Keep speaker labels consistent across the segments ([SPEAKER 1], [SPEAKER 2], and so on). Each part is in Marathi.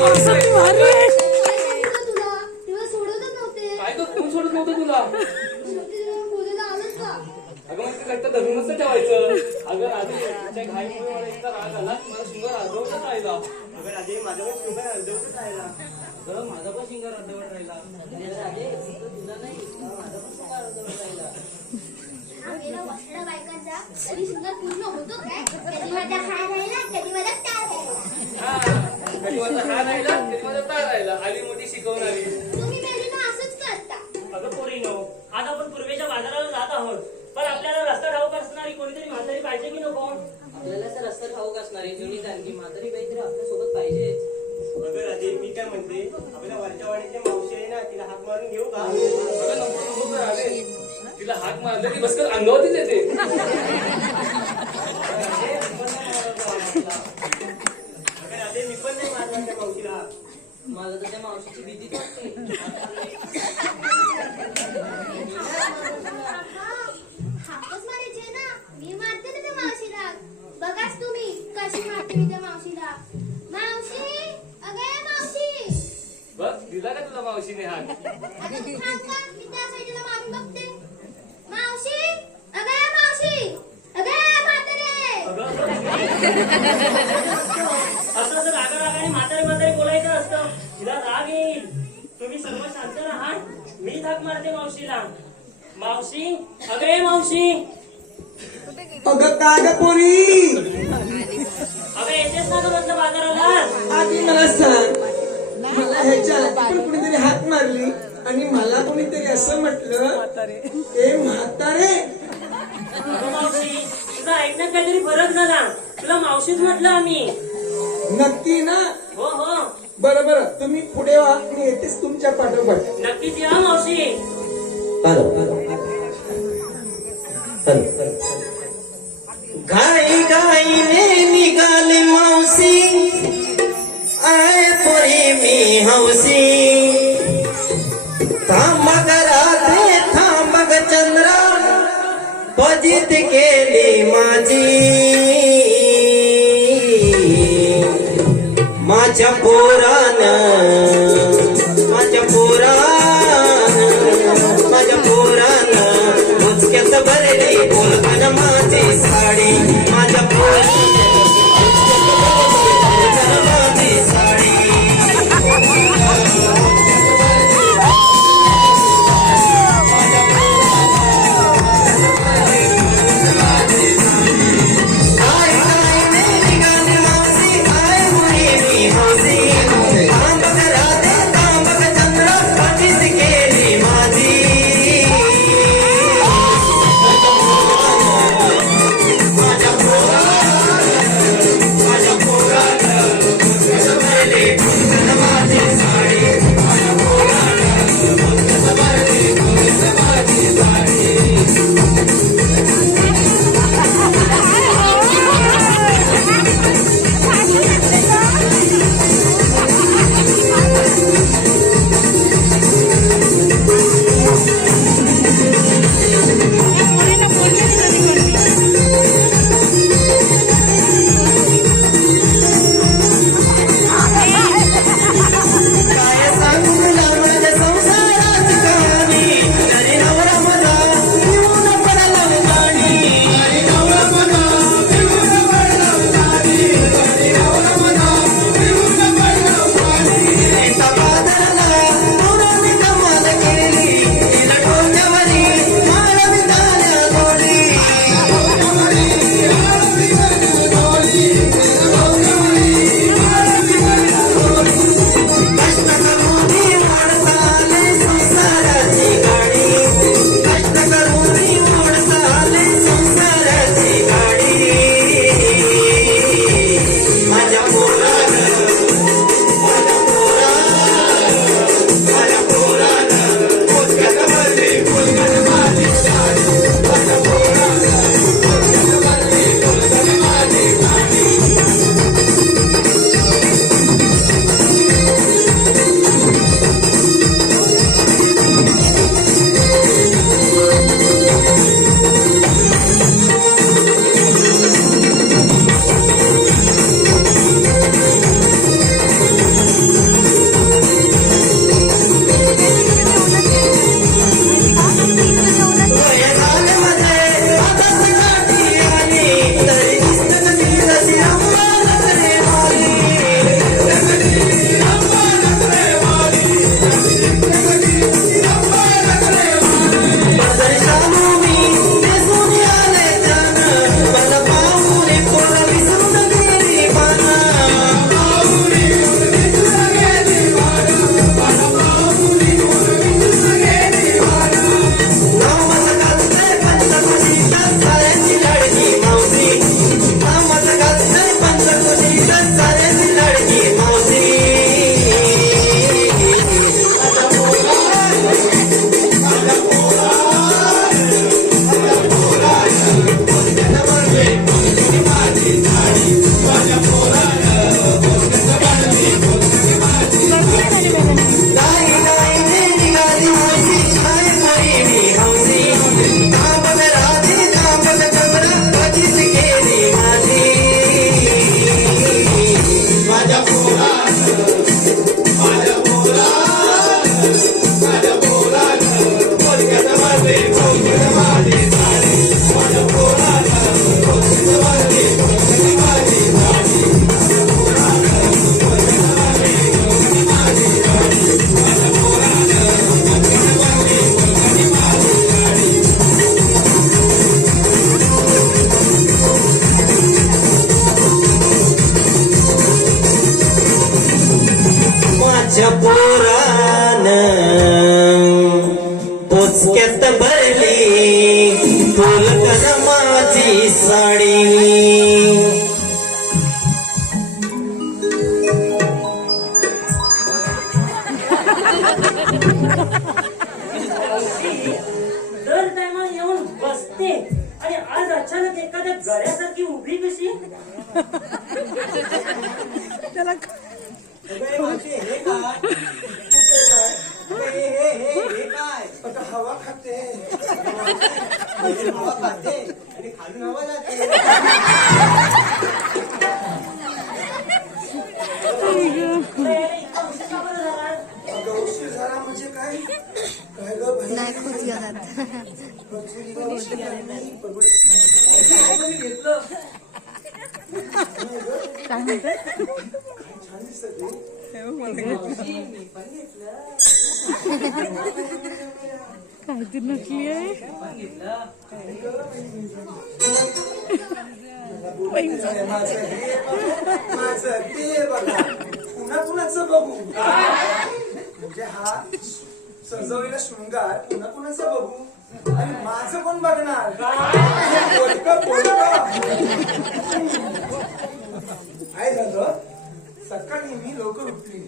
[SPEAKER 1] काय सांगितलं
[SPEAKER 2] कोण सोडत नव्हतं तुला अगं मग धरूनच तर ठेवायचं अगं राधे घाईमुळे मला इतका राग आला की मला शिंगार अर्धवटच राहिला
[SPEAKER 3] अगं राजे माझा पण अर्धवटच राहिला
[SPEAKER 2] अगं माझा पण शिंगार अर्धवट राहिला
[SPEAKER 1] बायकांचा कधी शिंगार पूर्ण होतो काय
[SPEAKER 2] आली मोठी शिकवणारी
[SPEAKER 1] तुम्ही मेलीना असंच करता.
[SPEAKER 3] अगं पोरीनो आज आपण पूर्वेच्या बाजाराला जात आहोत. पण आपल्याला रस्ता ठाऊक असणारी कोणीतरी म्हातारी पाहिजे की नको?
[SPEAKER 4] आपल्याला तर रस्ता ठाऊक असणारे जुनी जाणकी म्हातारी काहीतरी आपल्यासोबत पाहिजे.
[SPEAKER 3] अगं राजे मी काय म्हणते? आपल्या वरच्या वाडीची मावशी आहे ना तिला हात मारून घेऊ का?
[SPEAKER 2] अगं नको नको तर आले तिला हाक मारलं की बसकर दिला का तुला मावशीने
[SPEAKER 1] तू मावशी अगे मावशी म्हातारे
[SPEAKER 3] असं जर रागा रागाने म्हातारे म्हातारे बोलायचं असतं तिला राग येईल. तुम्ही सर्व शांत राहा मी हाक मारते मावशीला. मावशी अगे मावशी.
[SPEAKER 5] अगं का ग पोरी?
[SPEAKER 3] अगं येतेस ना गं म्हटलं बाजाराला?
[SPEAKER 5] आधी मला सांग. ह्याच्या आधी पण कुणीतरी हाक मारली. आणि मला कोणीतरी असं म्हटलं ए म्हातारे.
[SPEAKER 3] मावशी तुझा ऐकण्यात काहीतरी फरक झाला. तुला मावशीच म्हटलं आम्ही.
[SPEAKER 5] नक्की ना?
[SPEAKER 3] हो हो.
[SPEAKER 5] बरं बरं. तुम्ही पुढे व्हा. मी येतेच तुमच्या पाठोपाठ.
[SPEAKER 3] नक्कीच या मावशी.
[SPEAKER 5] घाई घाईने निघाली मावशी. पुरी मी हौसी। थांब राधे थांब ग बजित केली माझी। माझ्या पोरान माझ्या पोरान माझ्या पोरान उचक्यात भरली बोलताना माझी साडी। माझ्या पोरा नेसली फुलकन माझी साडी.
[SPEAKER 3] दर टायमा येऊन बसते. आणि आज अचानक एखाद्या गळ्यासारखी उभी कशी?
[SPEAKER 6] माझं पुन्हा कुणाचं बघू. म्हणजे हा सजवलेला शृंगार पुन्हा कुणाचं बघू. आणि माझं कोण बघणार? काय झालं सकाळी मी लवकर उठली.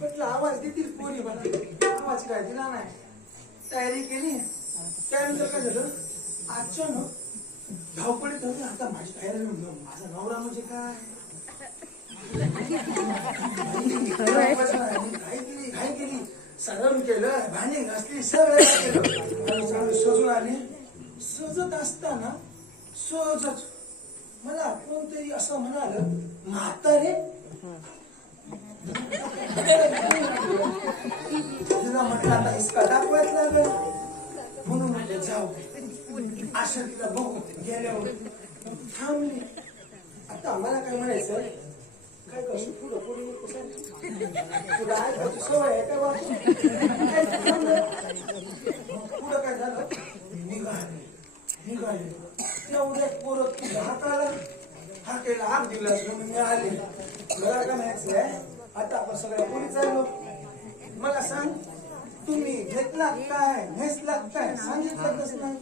[SPEAKER 6] म्हटलं आवाज देतील पोरी मला आवाज काय दिला नाही. तयारी केली. त्यानंतर काय झालं? अचानक धावपळीत होते आता माझी तयारी म्हणलं माझा नवरा म्हणजे काय? काय केली घाई केली केलं भांडी घासली सगळं केलं. आणि सजून आले. सजत असताना सहजच मला कोणतरी असं म्हणाल म्हातारे. म्हटलं आता हिसका दाखवायच लागेल. म्हणून म्हटलं जाऊ आशा तिला बघू गेल्यावर थांबली आता आम्हाला काय म्हणायचं काय कसं पुढं पुढे तुला ऐकायची सवय आहे काय वाचून पुढं काय झालं निघाले निघाले तेवढ्यात पोरत हाताला हाकेला हाक दिलास म्हणून मी आले मला काय म्हणायचंय आता आपण सगळ्या पोरी चाललो मला सांग तुम्ही घेतला काय? नेसला काय? सांगितलंच नाही.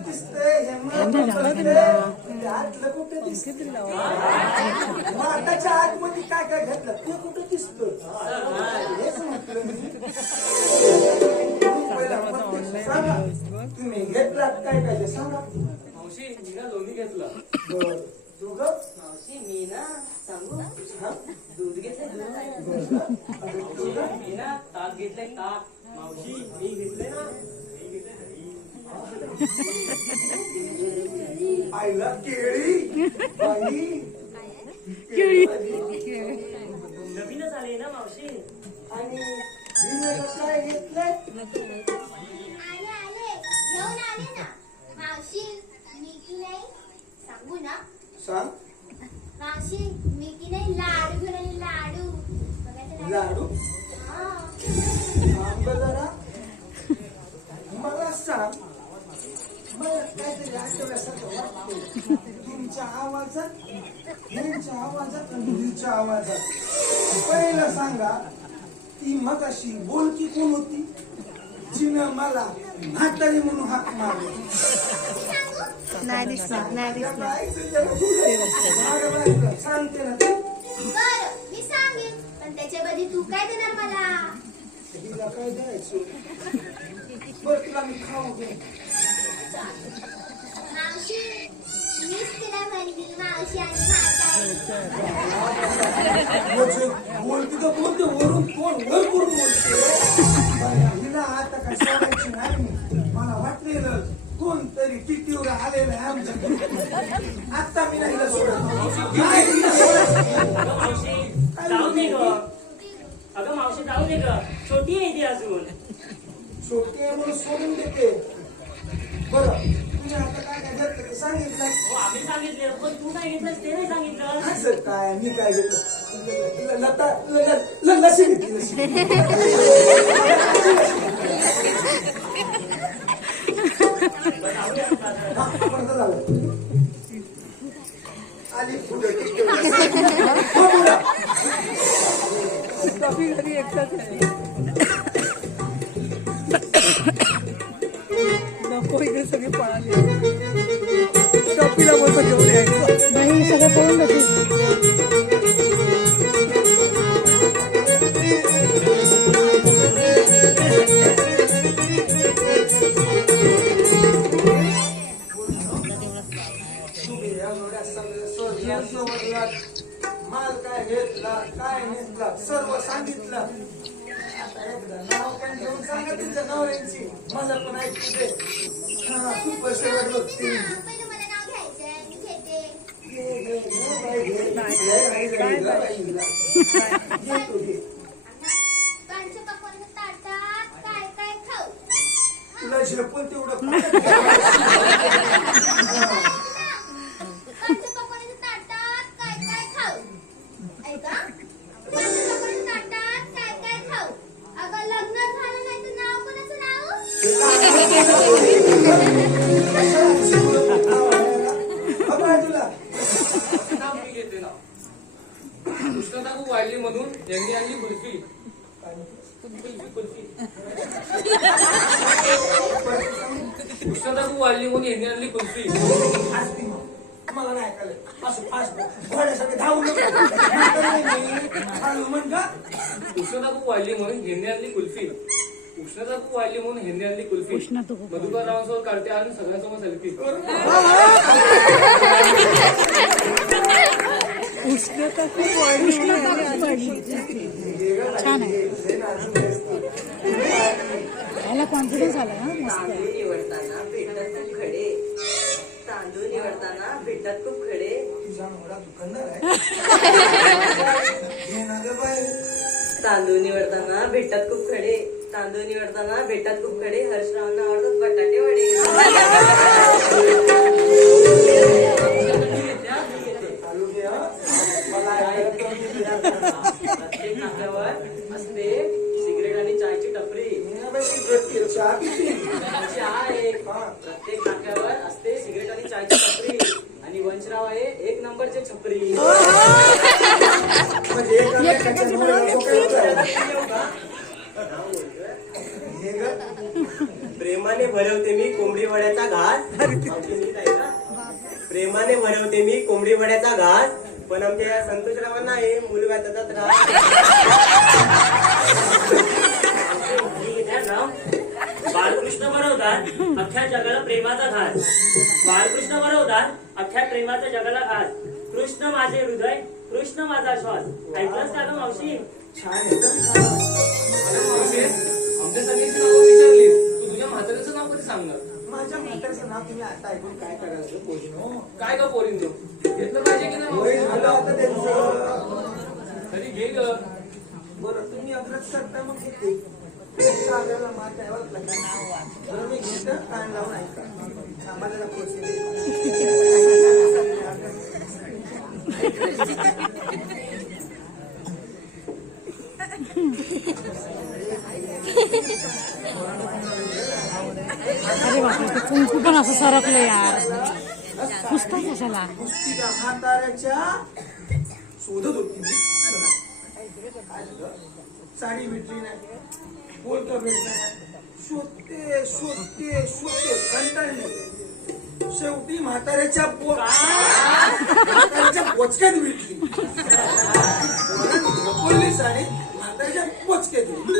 [SPEAKER 3] दिसतंय
[SPEAKER 6] हे आतलं कुठे दिसतं? आताच्या आतमध्ये काय काय घेतलं? ते कुठे दिसतं हेच म्हटलं मी. तुम्ही घेतलात काय काय सांगा.
[SPEAKER 2] मावशी मी ना लोणी घेतलं.
[SPEAKER 6] दोघं?
[SPEAKER 4] मावशी मी ना सांगू?
[SPEAKER 6] हा?
[SPEAKER 4] दूध घेतलं दूध?
[SPEAKER 3] मी ना ताक घेतलंय ताक. मावशी मी घेतलंय ना?
[SPEAKER 6] आईला केळी बाई.
[SPEAKER 3] नवीनच आले ना मावशी?
[SPEAKER 6] आणि काय घेतलंय.
[SPEAKER 1] आले आले. घेऊन आले ना. मावशी मी की नाही सांगू ना?
[SPEAKER 6] सांग.
[SPEAKER 1] मावशी मी की नाही लाडू घेऊन आले लाडू. बघायचे
[SPEAKER 6] लाडू?
[SPEAKER 1] हा.
[SPEAKER 6] थांब जरा. मला सांग मला काहीतरी आठवल्यासारखं वाटतं तुमच्या आवाजात यांच्या आवाजात आणि आवाजात. पहिलं सांगा ती मगाशी बोलकी कोण होती? जिनं मला म्हातारी म्हणून हाक मारली.
[SPEAKER 7] नाही दिसणार नाही दिसणार
[SPEAKER 6] सांगते ना
[SPEAKER 1] बर मी सांगेन पण त्याच्या तू काय देणार मला
[SPEAKER 6] तिला काय द्यायचं बरं तुला मी खाऊ
[SPEAKER 1] मावशी मीच तिला म्हणली मावशी आणि
[SPEAKER 6] बोलते तर बोलते वरून कोण वर करून बोलते? हिला आता काय सोडायची नाही मी. मला वाटलेलं कोणतरी टिटीवर आलेलं आहे आमच्या आत्ता मी नाही
[SPEAKER 3] मावशी जाऊ दे ग अगं मावशी जाऊ दे ग छोटी आहे ती अजून
[SPEAKER 6] छोटी आहे म्हणून सोडून देते बरं तुम्ही आता काय काय घेतलं सांगितलं
[SPEAKER 3] हो आम्ही सांगितले पण तू काय घेतलंस ते नाही सांगितलं
[SPEAKER 6] असं काय मी काय घेतलं लता लसी घेतली लसी हो पुढं. टोपीला नवऱ्यांची मला पण ऐकू दे हा, खूप वर्ष वाट बघते
[SPEAKER 1] पहिलं मला नाव
[SPEAKER 2] उष्णता खूप वाढली म्हणून यांनी आणली कुल्फी कुल्फी उष्णता खूप वाढली म्हणून यांनी आणली कुल्फी.
[SPEAKER 6] मला नाही ऐकायला असं फास्ट घोड्यासारखे धावू नको. चालू म्हण का?
[SPEAKER 2] उष्णता खूप वाढली म्हणून यांनी आणली कुल्फी उष्णता खूप वाढली म्हणून यांनी आणली कुल्फी मधुकर रावांसोबत काढते आणि सगळ्यांसोबत सेल्फी
[SPEAKER 7] उष्णता खूप वाढली छान आहे. याला कॉन्फिडन्स आला ना मस्त
[SPEAKER 4] तांदूळ निवडताना भेटतात खूप खडे. तांदूळ निवडताना भेटतात खूप खडे. तांदूळ निवडताना भेटतात खूप खडे. तांदूळ निवडताना भेटतात खूप खडे. हर्षरावांना आवडतात बटाटे वडे नंबरचे छपरी.
[SPEAKER 6] म्हणजे.
[SPEAKER 8] प्रेमाने भरवते मी कोंबडी वड्याचा घास. प्रेमाने भरवते मी कोंबडी वड्याचा घास. पण आमच्या या संतोषरावांना मुलगा त्याचा त्रास
[SPEAKER 3] प्रेमाच्या जगाला घास कृष्ण माझे हृदय कृष्ण माझा श्वास. ऐकलंच का ग मावशी?
[SPEAKER 6] छान आहे एकदम छान.
[SPEAKER 2] मावशी, आमच्या सगळ्यांची नावं विचारली. तू तुझ्या म्हाताऱ्याचं नाव कधी सांगणार?
[SPEAKER 6] माझ्या नाव तुम्ही आता ऐकून काय करायचं
[SPEAKER 2] काय का पोरीन? घेतलं पाहिजे की नाही
[SPEAKER 6] वय
[SPEAKER 2] मावशी?
[SPEAKER 6] झालं आता त्यांचं.
[SPEAKER 2] तरी घे ग.
[SPEAKER 6] बरं तुम्ही अग्रज करता मग बरं मी घेतं कान लावून ऐका. आम्हाला
[SPEAKER 7] अरे बापरे ते कुंकू पण असं सरकलं यार पुस्तक कशाला
[SPEAKER 6] कुस्तीच्या म्हाताऱ्याच्या शोधत होती मी. साडी भेटली नाही. बोलतो भेटलं नाही शोधते शोधते शोधते. कंटाळले. शेवटी म्हाताऱ्याच्या म्हाताऱ्याच्या बोचक्यात भेटली. झोपवली साडी म्हाताऱ्याच्या बोचक्यात भेटली.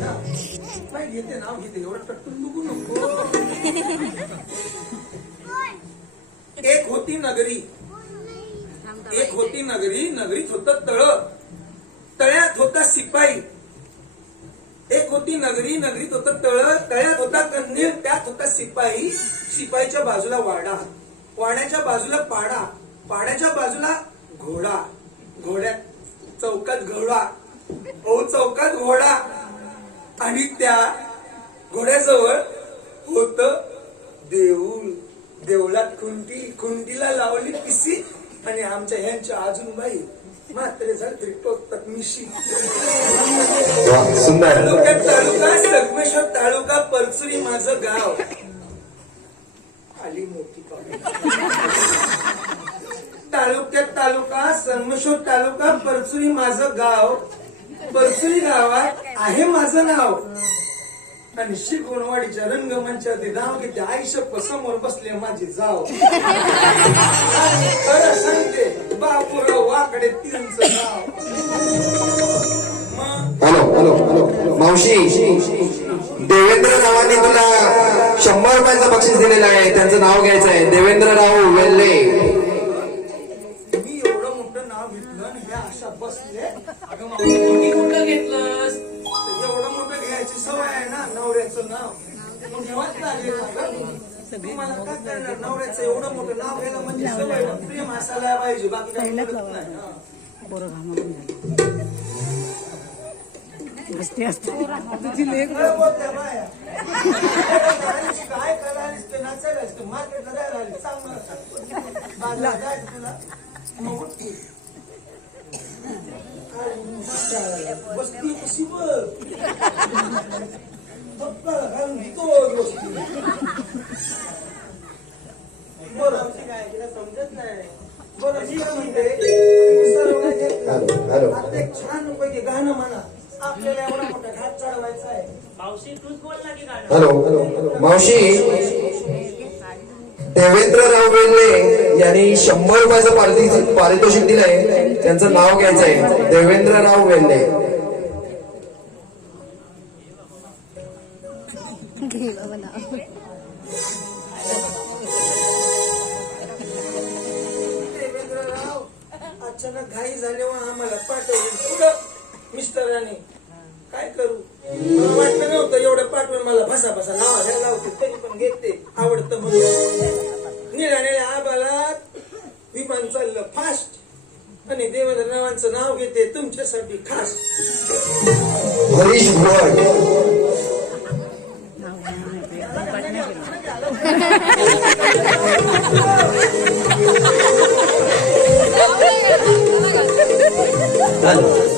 [SPEAKER 6] ना. घेते नाव घेते. एवढं टट्टून बघू नको. एक होती नगरी. एक होती नगरी नगरीत होत तळ. तळ्यात होता शिपाई. एक होती नगरी नगरीत होत तळ. तळ्यात होता कंदील त्यात होता शिपाई. शिपाईच्या बाजूला वाडा. वाड्याच्या बाजूला पाडा. पाड्याच्या बाजूला घोडा. घोड्यात चौकात घोडा. ओ चौकात घोडा. आणि त्या घोड्याजवळ होत देऊळ. देवळात खुंटी खुंटीला लावली पिसी आणि आमच्या ह्यांच्या अजून बाई मात्र झालं तरी टोचतात मिशी. तालुक्यात तालुका संगमेश्वर तालुका परचुरी माझं गाव. आली मोठी. तालुक्यात तालुका संगमेश्वर तालुका परचुरी माझं गाव. परचुरी गावात आहे माझं नाव. आणि शिकवणवाडीच्या रंगमंचावरती नाव घेते आयुष्य समोर बसले माझी जाव. खरं सांगते बापूराव वाकडे नाव. मग
[SPEAKER 9] हॅलो हॅलो हॅलो. मावशी देवेंद्र रावांनी तुला शंभर रुपयाचं बक्षीस दिलेलं आहे. त्यांचं नाव घ्यायचं आहे. देवेंद्रराव वेल्ले
[SPEAKER 6] मी एवढं मोठं नाव घेतलं आणि ह्या अशा बसले.
[SPEAKER 2] अगं
[SPEAKER 6] तुम्हाला काय करणार नवऱ्याचं एवढं मोठं नाव घ्यायला म्हणजे सवय ना. प्रेम असायला पाहिजे बाकी काही बोलत नाही हा.
[SPEAKER 7] पोरं घामावून झाली बसते असते तुझी लेख
[SPEAKER 6] काय बोलताय बाया? काय करायला आलीस ते नाचायला आलीस ते मार्केटला जायला आलीस सांग मला सांग. बाजारात जायचं तुला मग उठ की. काय म्हणता? बसती कशी बघ पप्पाला घालून तोच बसती बरं
[SPEAKER 8] मावशी काय तिला समजत नाही.
[SPEAKER 6] बरं मी काय म्हणते तुम्ही सर्व घेतलं.
[SPEAKER 9] हॅलो.
[SPEAKER 6] आता एक छान पैकी गाणं म्हणा. आपल्याला एवढा मोठा घाट चढवायचा आहे.
[SPEAKER 3] मावशी तूच बोल ना की गाणं.
[SPEAKER 9] हॅलो हॅलो मावशी देवेंद्रराव वेल्ले यांनी शंभर रुपयाचं पारितोषिक पारितोषिक दिलंय. त्यांचं नाव घ्यायचं आहे देवेंद्रराव वेल्ले
[SPEAKER 6] देवेंद्रराव नाही. काय करू? वाटलं नव्हतं एवढं पाठवून मला भसा भसा नावा घ्यायला लावते तरी पण घेते आवडतं म्हणून. निळ्या निळ्या आबाला विमान चाललं फास्ट आणि देवेंद्ररावांचं नाव घेते तुमच्यासाठी खास.